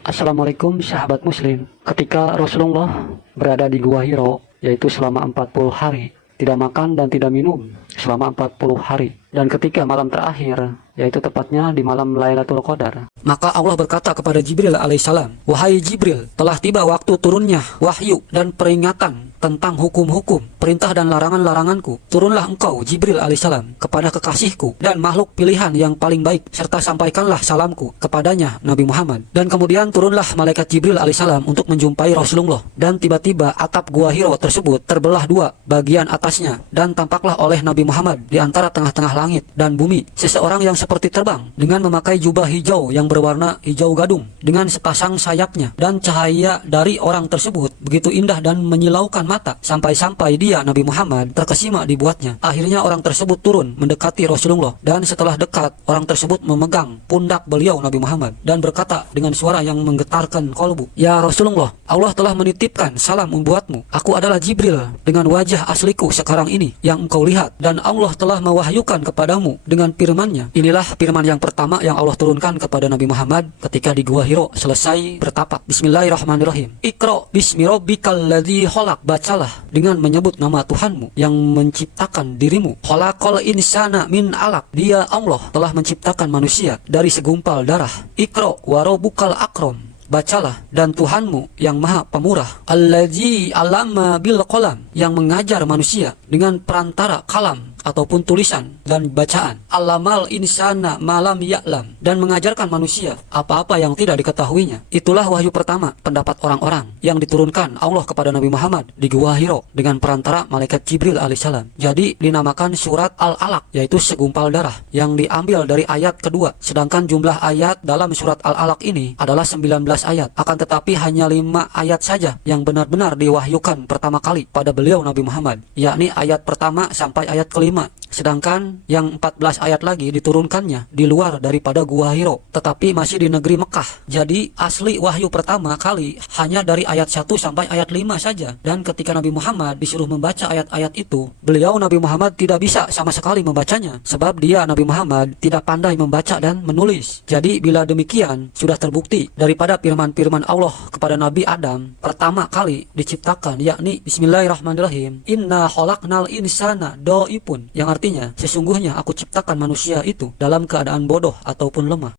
Assalamualaikum sahabat muslim. Ketika Rasulullah berada di Gua Hiro, yaitu selama 40 hari, tidak makan dan tidak minum selama 40 hari. Dan ketika malam terakhir, yaitu tepatnya di malam Lailatul Qadar, maka Allah berkata kepada Jibril alaihissalam, "Wahai Jibril, telah tiba waktu turunnya wahyu dan peringatan tentang hukum-hukum, perintah dan larangan-laranganku. Turunlah engkau Jibril alaihissalam kepada kekasihku dan makhluk pilihan yang paling baik, serta sampaikanlah salamku kepadanya Nabi Muhammad." Dan kemudian turunlah malaikat Jibril alaihissalam untuk menjumpai Rasulullah. Dan tiba-tiba atap Gua Hiro tersebut terbelah dua bagian atasnya, dan tampaklah oleh Nabi Muhammad di antara tengah-tengah langit dan bumi seseorang yang seperti terbang dengan memakai jubah hijau yang berwarna hijau gadung dengan sepasang sayapnya, dan cahaya dari orang tersebut begitu indah dan menyilaukan mata sampai-sampai dia Nabi Muhammad terkesima dibuatnya. Akhirnya orang tersebut turun mendekati Rasulullah, dan setelah dekat orang tersebut memegang pundak beliau Nabi Muhammad dan berkata dengan suara yang menggetarkan kolbu, "Ya Rasulullah, Allah telah menitipkan salam membuatmu. Aku adalah Jibril dengan wajah asliku sekarang ini yang engkau lihat, dan Allah telah mewahyukan kepadamu dengan firman-Nya." Inilah firman yang pertama yang Allah turunkan kepada Nabi Muhammad ketika di Gua Hiro selesai bertapa. Bismillahirrahmanirrahim. Iqra bismi rabbikal ladzi khalaq. Bacalah dengan menyebut nama Tuhanmu yang menciptakan dirimu. Khalaqal insana min alaq. Dia Allah telah menciptakan manusia dari segumpal darah. Iqra wa rabbukal akram. Bacalah, dan Tuhanmu yang maha pemurah. Alladzi alama bil qalam. Yang mengajar manusia dengan perantara kalam ataupun tulisan dan bacaan. Allamal insana malam ya'lam. Dan mengajarkan manusia apa-apa yang tidak diketahuinya. Itulah wahyu pertama pendapat orang-orang yang diturunkan Allah kepada Nabi Muhammad di Gua Hiro dengan perantara malaikat Jibril alaihissalam. Jadi dinamakan surat Al-Alaq, yaitu segumpal darah, yang diambil dari ayat kedua. Sedangkan jumlah ayat dalam surat Al-Alaq ini adalah 19 ayat. Akan tetapi hanya 5 ayat saja yang benar-benar diwahyukan pertama kali pada beliau Nabi Muhammad, yakni ayat pertama sampai ayat kelima. Sedangkan yang 14 ayat lagi diturunkannya di luar daripada Gua Hiro, tetapi masih di negeri Mekah. Jadi asli wahyu pertama kali hanya dari ayat 1 sampai ayat 5 saja. Dan ketika Nabi Muhammad disuruh membaca ayat-ayat itu, beliau Nabi Muhammad tidak bisa sama sekali membacanya, sebab dia Nabi Muhammad tidak pandai membaca dan menulis. Jadi bila demikian, sudah terbukti daripada firman-firman Allah kepada Nabi Adam pertama kali diciptakan, yakni Bismillahirrahmanirrahim, Inna khalaqnal insana do'ipun, yang artinya sesungguhnya aku ciptakan manusia itu dalam keadaan bodoh ataupun lemah.